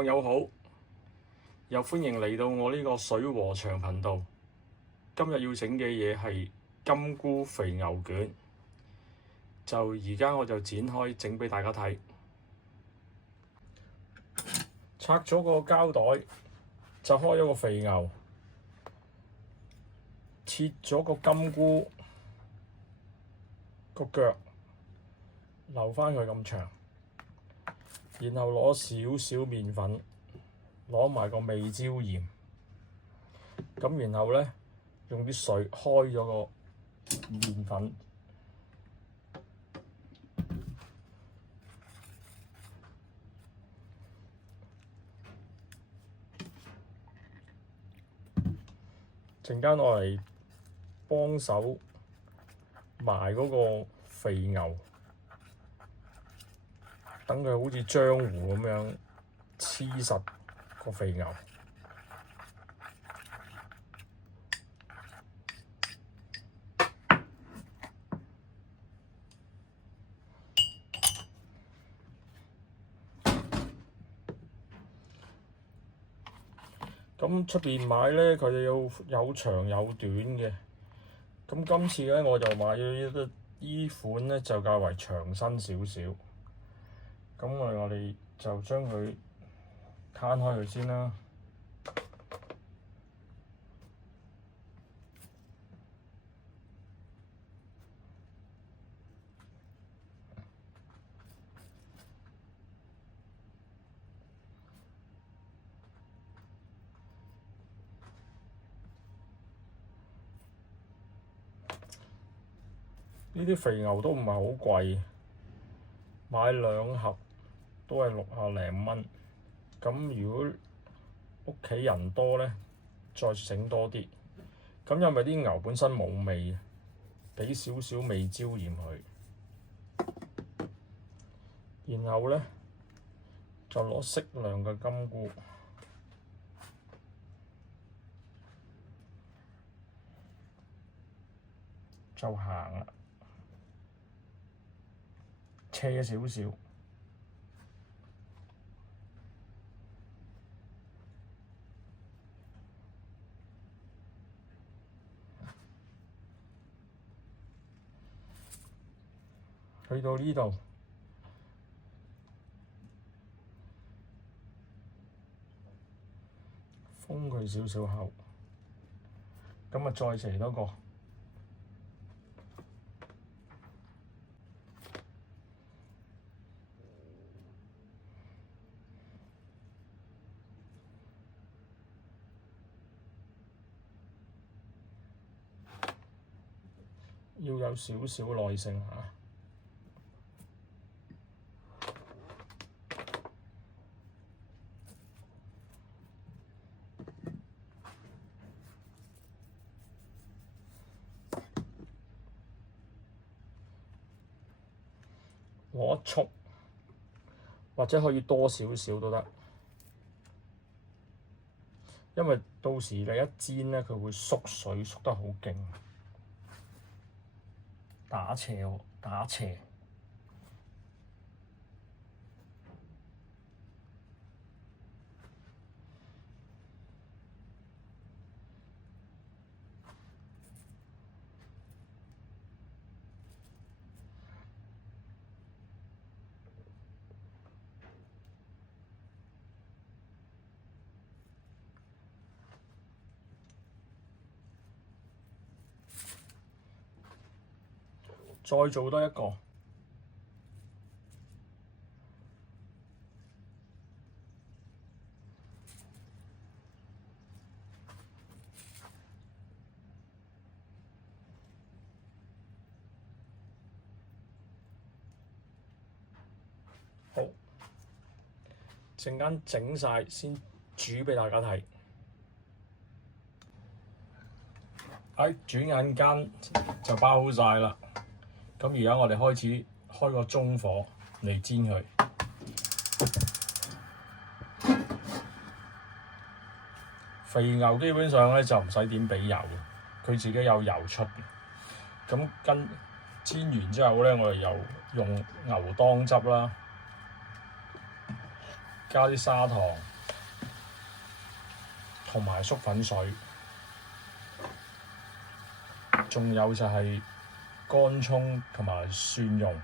網友好，又歡迎嚟到我呢個水和長頻道。今日要整嘅嘢係金菇肥牛卷，就而家我就展開整俾大家睇。拆咗個膠袋，就開咗個肥牛，切咗個金菇個腳，留返佢咁長。然後攞少少麵粉，攞埋個味椒鹽，咁然後呢，用啲水開咗個麵粉，陣間我嚟幫手埋嗰個肥牛。等佢好似漿糊咁樣黐實個肥牛。咁出邊買咧，佢哋有長有短嘅。咁今次咧，我就買咗依款咧，就較為長身少少。咁我哋就將佢攤開佢先啦。呢啲肥牛都唔係好貴，買2盒都係60零蚊。咁如果屋企人多咧，再整多啲。咁因為啲牛本身冇味，俾少少味椒鹽佢。然後咧就攞適量嘅金菇，就行啦，斜少少。去到呢度，封佢少少口，咁啊再斜多個，要有少少耐性嚇。攞一束，或者可以多少少都得，因為到時你一煎咧，佢會縮水，縮得好勁。打斜喎，打斜。再做多一個，好，陣間整晒先煮畀大家睇。喺轉眼間就包好晒啦。咁而家我哋開始開個中火嚟煎佢。肥牛基本上咧就唔使點俾油，佢自己有油出嘅。咁煎完之後咧，我哋又用牛當汁啦，加啲砂糖，同埋粟粉水，仲有就係乾葱同埋蒜蓉。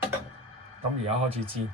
咁而家開始煎。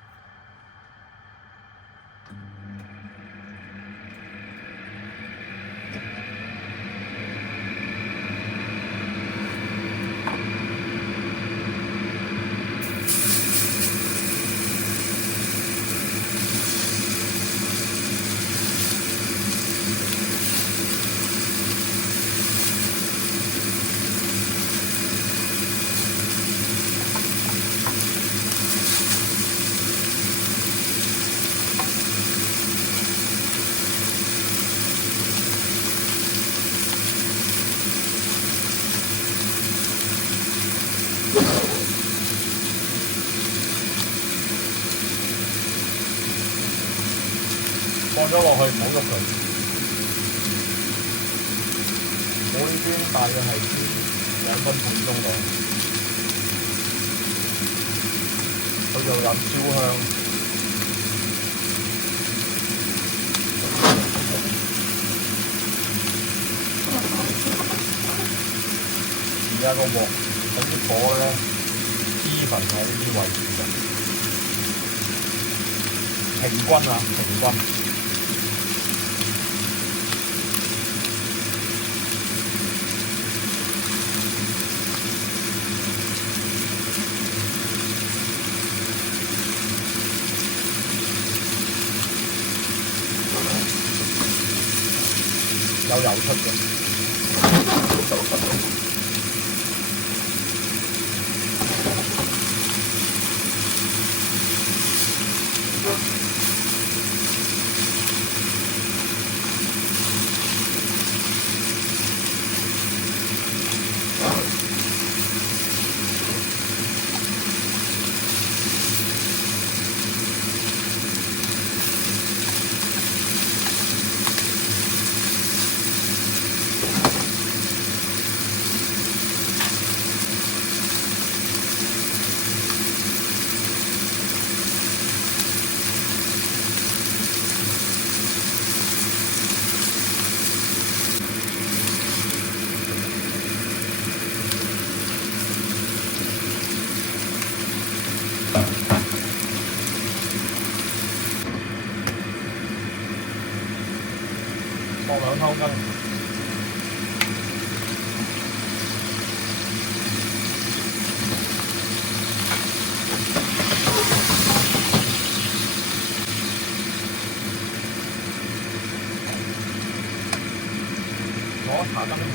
放咗落去，唔好喐佢。我呢邊大約係煎2分半鐘嘅，佢就有焦香。而家個鑊等啲火咧even喺呢啲位置嘅，平均啊，平均。有油出嘅。放2湯羹。攞茶羹糖。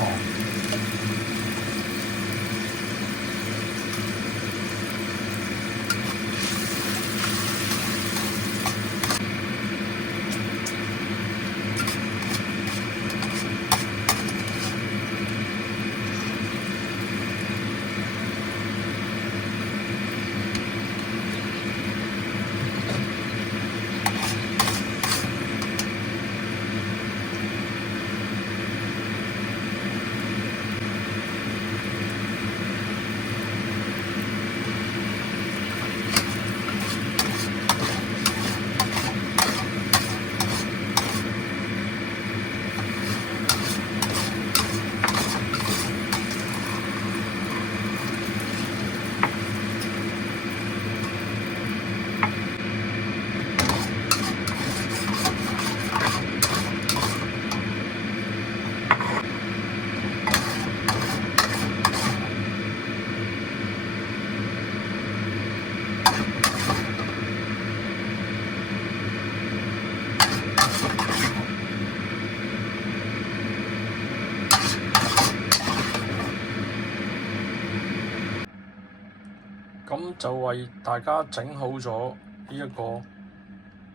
咁就為大家整好咗呢一個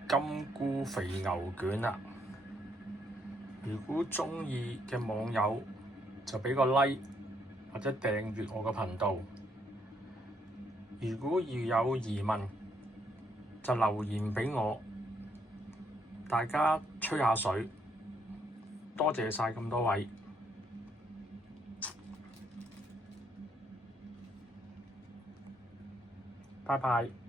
金菇肥牛卷啦。如果鍾意嘅網友就畀個 like 或者訂閱我個頻道。如果遇有疑問就留言畀我，大家吹下水。多謝晒咁多位。拜拜。